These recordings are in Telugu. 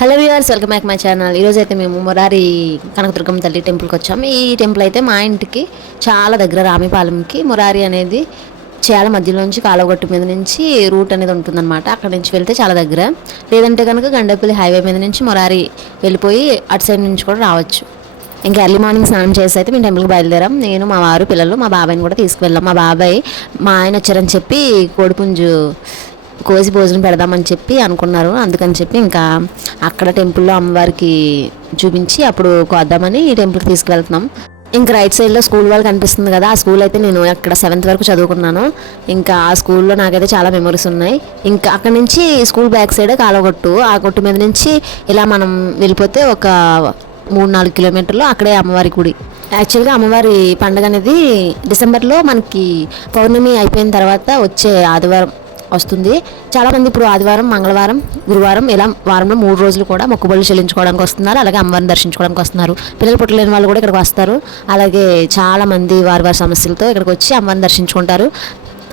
Hello viewers, welcome back my channel. ఈరోజు అయితే మేము మురారి కనకదుర్గమ్మ తల్లి టెంపుల్కి వచ్చాము. ఈ టెంపుల్ అయితే మా ఇంటికి చాలా దగ్గర. రామిపాలెంకి మురారి అనేది చాలా మధ్యలోంచి కాలువగట్టు మీద నుంచి రూట్ అనేది ఉంటుందన్నమాట. అక్కడ నుంచి వెళ్తే చాలా దగ్గర. లేదంటే కనుక గండేపల్లి హైవే మీద నుంచి మురారి వెళ్ళిపోయి అటు సైడ్ నుంచి కూడా రావచ్చు. ఇంకా ఎర్లీ మార్నింగ్ స్నానం చేసి అయితే మేము టెంపుల్కి బయలుదేరాం. నేను, మా వారు, పిల్లలు, మా బాబాయ్ని కూడా తీసుకువెళ్ళాం. మా బాబాయ్ మా ఆయన వచ్చారని చెప్పి కోడిపుంజు కోసి భోజనం పెడదామని చెప్పి అనుకున్నారు. అందుకని చెప్పి ఇంకా అక్కడ టెంపుల్లో అమ్మవారికి చూపించి అప్పుడు కోద్దామని ఈ టెంపుల్కి తీసుకువెళ్తున్నాం. ఇంకా రైట్ సైడ్లో స్కూల్ వాళ్ళు కనిపిస్తుంది కదా, ఆ స్కూల్ అయితే నేను అక్కడ 7th వరకు చదువుకున్నాను. ఇంకా ఆ స్కూల్లో నాకైతే చాలా మెమరీస్ ఉన్నాయి. ఇంకా అక్కడ నుంచి స్కూల్ బ్యాక్ సైడ్ కాలువగొట్టు, ఆ గొట్టు మీద నుంచి ఇలా మనం వెళ్ళిపోతే ఒక 3-4 కిలోమీటర్లు అక్కడే అమ్మవారి గుడి. యాక్చువల్గా అమ్మవారి పండుగ అనేది డిసెంబర్లో మనకి పౌర్ణమి అయిపోయిన తర్వాత వచ్చే ఆదివారం వస్తుంది. చాలామంది ఇప్పుడు ఆదివారం, మంగళవారం, గురువారం ఇలా వారంలో 3 రోజులు కూడా మొక్కుబడులు చెల్లించుకోవడానికి వస్తున్నారు. అలాగే అమ్మవారిని దర్శించుకోవడానికి వస్తున్నారు. పిల్లలు పుట్టలేని వాళ్ళు కూడా ఇక్కడికి వస్తారు. అలాగే చాలామంది వారి సమస్యలతో ఇక్కడికి వచ్చి అమ్మవారిని దర్శించుకుంటారు.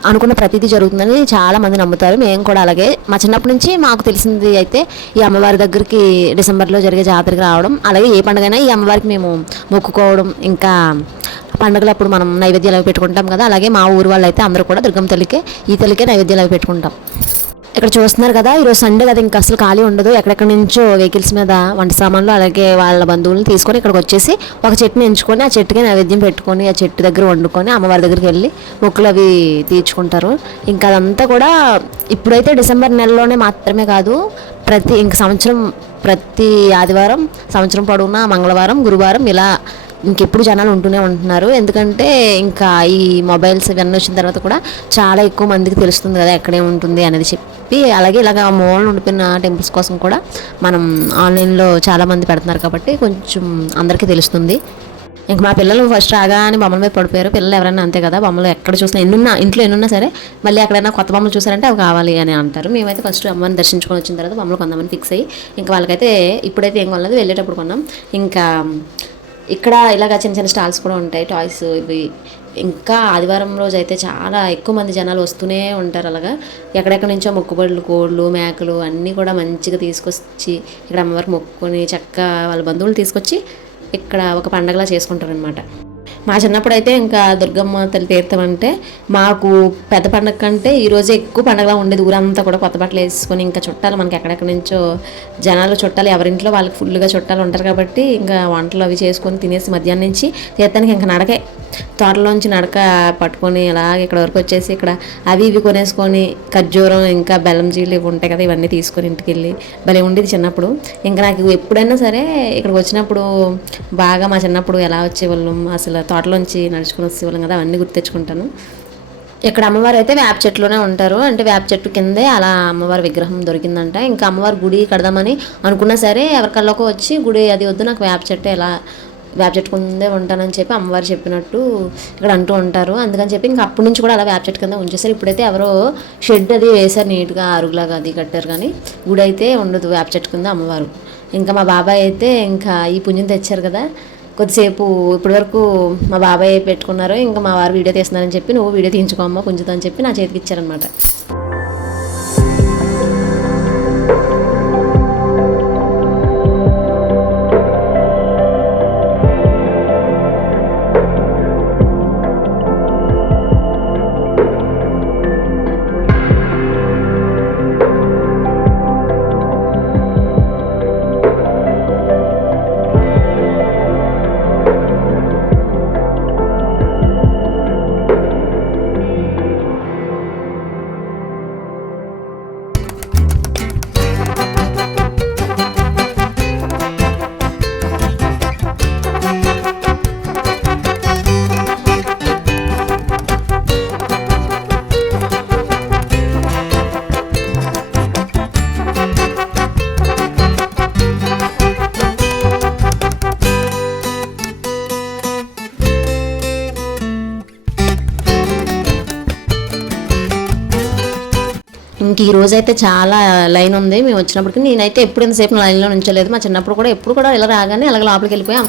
అనుకున్న ప్రతిదీ జరుగుతుందని చాలామంది నమ్ముతారు. మేము కూడా అలాగే మా చిన్నప్పటి నుంచి మాకు తెలిసింది అయితే ఈ అమ్మవారి దగ్గరికి డిసెంబర్లో జరిగే జాతరకి రావడం, అలాగే ఏ పండుగైనా ఈ అమ్మవారికి మేము మొక్కుకోవడం, ఇంకా పండుగలు అప్పుడు మనం నైవేద్యాలు అవి పెట్టుకుంటాం కదా, అలాగే మా ఊరు వాళ్ళు అయితే అందరూ కూడా దుర్గమ్మ తల్లికే, ఈ తల్లికే నైవేద్యాలు అవి పెట్టుకుంటాం. ఇక్కడ చూస్తున్నారు కదా, ఈరోజు సండే కదా, ఇంకా అసలు ఖాళీ ఉండదు. ఎక్కడెక్కడి నుంచో వెహికల్స్ మీద వంట సామాన్లు అలాగే వాళ్ళ బంధువులను తీసుకొని ఇక్కడికి వచ్చేసి ఒక చెట్టుని ఎంచుకొని ఆ చెట్టుకి నైవేద్యం పెట్టుకొని ఆ చెట్టు దగ్గర వండుకొని అమ్మవారి దగ్గరికి వెళ్ళి మొక్కులు అవి తీర్చుకుంటారు. ఇంకా అదంతా కూడా ఇప్పుడైతే డిసెంబర్ నెలలోనే మాత్రమే కాదు, సంవత్సరం ప్రతి ఆదివారం, సంవత్సరం పొడవునా మంగళవారం, గురువారం ఇలా ఇంకెప్పుడు జనాలు ఉంటూనే ఉంటున్నారు. ఎందుకంటే ఇంకా ఈ మొబైల్స్ ఇవన్నీ వచ్చిన తర్వాత కూడా చాలా ఎక్కువ మందికి తెలుస్తుంది కదా ఎక్కడే ఉంటుంది అనేది చెప్పి, అలాగే ఇలాగ మూలన ఉండిపోయిన టెంపుల్స్ కోసం కూడా మనం ఆన్లైన్లో చాలామంది పెడుతున్నారు కాబట్టి కొంచెం అందరికీ తెలుస్తుంది. ఇంక మా పిల్లలు ఫస్ట్ రాగానే బొమ్మల మీద పడిపోయారు. పిల్లలు ఎవరైనా అంతే కదా, బొమ్మలు ఎక్కడ చూసినా ఇంట్లో ఎన్నున్నా సరే మళ్ళీ ఎక్కడైనా కొత్త బొమ్మలు చూసారంటే అవి కావాలి అని అంటారు. మేమైతే ఫస్ట్ అమ్మని దర్శించుకొని వచ్చిన తర్వాత బొమ్మలు కొందామని ఫిక్స్ అయ్యి, ఇంకా వాళ్ళకైతే ఇప్పుడైతే ఏం కొనలేదు, వెళ్ళేటప్పుడు కొన్నాం. ఇంకా ఇక్కడ ఇలాగ చిన్న చిన్న స్టాల్స్ కూడా ఉంటాయి, టాయ్స్ ఇవి. ఇంకా ఆదివారం రోజు అయితే చాలా ఎక్కువ మంది జనాలు వస్తూనే ఉంటారు. అలాగా ఎక్కడెక్కడి నుంచో మొక్కుబడులు, కోళ్ళు, మేకలు అన్నీ కూడా మంచిగా తీసుకొచ్చి ఇక్కడ అమ్మవారికి మొక్కుకొని చక్కగా వాళ్ళ బంధువులు తీసుకొచ్చి ఇక్కడ ఒక పండగలా చేసుకుంటారనమాట. మా చిన్నప్పుడు అయితే ఇంకా దుర్గమ్మ తల్లి తీర్థం అంటే మాకు పెద్ద పండగ కంటే ఈరోజే ఎక్కువ పండగలా ఉండేది. ఊరంతా కూడా కొత్త బట్టలు వేసుకొని ఇంకా చుట్టాలు మనకి ఎక్కడెక్కడి నుంచో జనాలు చుట్టాలు ఎవరింట్లో వాళ్ళకి ఫుల్గా చుట్టాలు ఉంటారు కాబట్టి ఇంకా వంటలు అవి చేసుకొని తినేసి మధ్యాహ్నం నుంచి తీర్థానికి ఇంకా నడకే, తోటలోంచి నడక పట్టుకొని అలాగే ఇక్కడ వరకు వచ్చేసి ఇక్కడ అవి ఇవి కొనేసుకొని ఖర్జూరం ఇంకా బెల్లం జీలు ఇవి ఉంటాయి కదా, ఇవన్నీ తీసుకొని ఇంటికి వెళ్ళి భలే ఉండేది చిన్నప్పుడు. ఇంకా నాకు ఎప్పుడైనా సరే ఇక్కడికి వచ్చినప్పుడు బాగా మా చిన్నప్పుడు ఎలా వచ్చేవాళ్ళం, అసలు తోటలోంచి నడుచుకుని వచ్చేవాళ్ళం కదా, అవన్నీ గుర్తు తెచ్చుకుంటాను. ఇక్కడ అమ్మవారు అయితే వేప చెట్టులోనే ఉంటారు. అంటే వేప చెట్టు కిందే అలా అమ్మవారి విగ్రహం దొరికిందంట. ఇంకా అమ్మవారి గుడి కడదామని అనుకున్నా సరే ఎవరికల్లోకి వచ్చి గుడి అది వద్దు, నాకు వేప చెట్టు ఎలా వేప చెట్టు కిందే ఉంటానని చెప్పి అమ్మవారు చెప్పినట్టు ఇక్కడ అంటూ ఉంటారు. అందుకని చెప్పి ఇంకా అప్పటి నుంచి కూడా అలా వేప చెట్టు కింద ఉంచేసారు. ఇప్పుడైతే ఎవరో షెడ్ అది వేసారు, నీట్గా అరుగులాగా అది కట్టారు, కానీ గుడి అయితే ఉండదు వేప చెట్టు కింద అమ్మవారు. ఇంకా మా బాబాయ్ అయితే ఇంకా ఈ పుణ్యం తెచ్చారు కదా, కొద్దిసేపు ఇప్పటి వరకు మా బాబాయ్ పెట్టుకున్నారు. ఇంకా మా వారు వీడియో తీస్తున్నారని చెప్పి నువ్వు వీడియో తీయించుకోమ్మా పుంజుతో అని చెప్పి నా చేతికి ఇచ్చారనమాట. ఇంక ఈ రోజు అయితే చాలా లైన్ ఉంది. మేము వచ్చినప్పటికి నేనైతే ఎప్పుడు ఇంతసేపు లైన్లో నుంచోలేదు. మా చిన్నప్పుడు కూడా ఎప్పుడు కూడా ఇలా రాగానే అలాగే లోపలికి వెళ్ళిపోయాం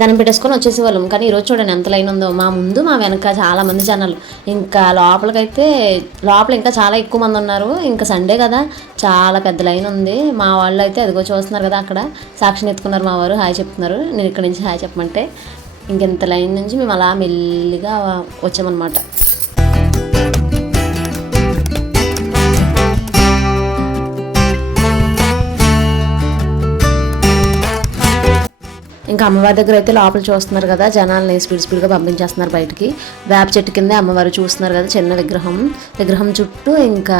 దండం పెట్టేసుకొని వచ్చేసేవాళ్ళం. కానీ ఈరోజు చూడండి ఎంత లైన్ ఉందో, మా ముందు మా వెనక చాలా మంది జనాలు. ఇంకా లోపలికైతే లోపల ఇంకా చాలా ఎక్కువ మంది ఉన్నారు. ఇంకా సండే కదా, చాలా పెద్ద లైన్ ఉంది. మా వాళ్ళు అయితే అదిగో చూస్తున్నారు కదా, అక్కడ సాక్షిని ఎత్తుకున్నారు మా వారు, హాయ్ చెప్తున్నారు. నేను ఇక్కడ నుంచి హాయ్ చెప్పమంటే ఇంకెంత లైన్ నుంచి మేము అలా మెల్లిగా వచ్చామన్నమాట. ఇంకా అమ్మవారి దగ్గర అయితే లోపల చూస్తున్నారు కదా, జనాల్ని స్పీడ్గా పంపించేస్తున్నారు బయటికి. వేప చెట్టు కింద అమ్మవారు చూస్తున్నారు కదా, చిన్న విగ్రహం చుట్టూ ఇంకా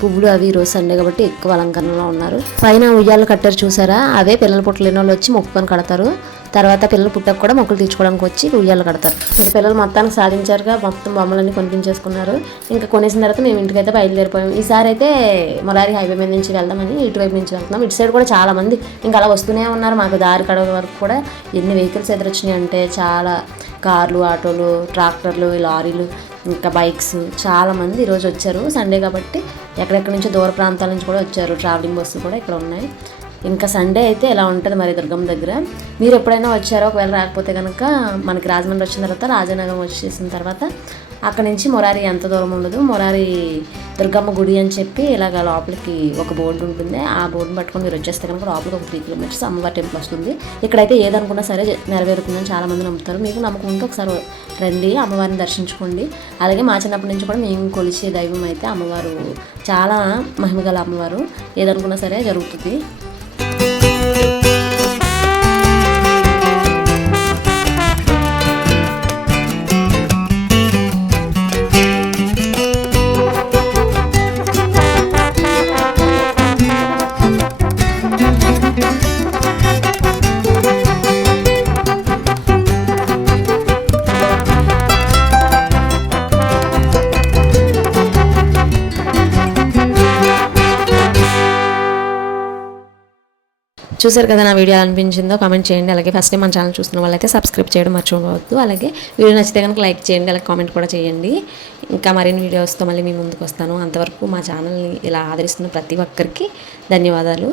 పువ్వులు అవి ఈరోజు సండే కాబట్టి ఎక్కువ అలంకరణలో ఉన్నారు. పైన ఉయ్యాలు కట్టారు చూసారా, అవే పిల్లలు పుట్టలేని వాళ్ళు వచ్చి మొక్కుకొని కడతారు. తర్వాత పిల్లలు పుట్టక కూడా మొక్కలు తీర్చుకోవడానికి వచ్చి ఉయ్యాలు కడతారు. ఇక్కడ పిల్లలు మొత్తానికి సాధించారుగా, మొత్తం బొమ్మలన్నీ కొనిపించేసుకున్నారు. ఇంకా కొనేసిన తర్వాత మేము ఇంటికైతే బయలుదేరిపోయాం. ఈసారి అయితే మొరారి హైవే మీద నుంచి వెళ్దామని ఇటువైపు నుంచి వెళ్తున్నాం. ఇటు సైడ్ కూడా చాలా మంది ఇంకా అలా వస్తూనే ఉన్నారు. మాకు దారి కడవ వరకు కూడా ఎన్ని వెహికల్స్ ఎదురొచ్చినాయి అంటే, చాలా కార్లు, ఆటోలు, ట్రాక్టర్లు, లారీలు, ఇంకా బైక్స్, చాలామంది ఈరోజు వచ్చారు. సండే కాబట్టి ఎక్కడెక్కడి నుంచో దూర ప్రాంతాల నుంచి కూడా వచ్చారు. ట్రావెలింగ్ బస్సులు కూడా ఇక్కడ ఉన్నాయి. ఇంకా సండే అయితే ఎలా ఉంటుంది మరి దుర్గమ్మ దగ్గర. మీరు ఎప్పుడైనా వచ్చారో, ఒకవేళ రాకపోతే కనుక మనకి రాజమండ్రి వచ్చిన తర్వాత రాజనగరం వచ్చేసిన తర్వాత అక్కడ నుంచి మొరారి ఎంత దూరం ఉండదు. మొరారి దుర్గమ్మ గుడి అని చెప్పి ఇలాగ లోపలికి ఒక బోర్డు ఉంటుంది. ఆ బోర్డుని పట్టుకొని మీరు వచ్చేస్తే కనుక లోపలికి ఒక 3 కిలోమీటర్స్ అమ్మవారి టెంపుల్ వస్తుంది. ఇక్కడైతే ఏదనుకున్నా సరే నెరవేరుతుందని చాలామంది నమ్ముతారు. మీకు నమ్మకం ఉంటే ఒకసారి రండి, అమ్మవారిని దర్శించుకోండి. అలాగే మా చిన్నప్పటి నుంచి కూడా మేము కొలిచే దైవం అయితే అమ్మవారు చాలా మహిమగల అమ్మవారు. ఏదనుకున్నా సరే జరుగుతుంది. చూసారు కదా, నా వీడియో అనిపించిందో కామెంట్ చేయండి. అలాగే ఫస్ట్ టైం మన ఛానల్ చూస్తున్న వాళ్ళైతే సబ్స్క్రైబ్ చేయడం మర్చిపోవద్దు. అలాగే వీడియో నచ్చితే కనుక లైక్ చేయండి, అలాగే కామెంట్ కూడా చేయండి. ఇంకా మరిన్ని వీడియోస్తో మళ్ళీ మీ ముందుకు వస్తాను. అంతవరకు మా ఛానల్ని ఇలా ఆదరిస్తున్న ప్రతి ఒక్కరికి ధన్యవాదాలు.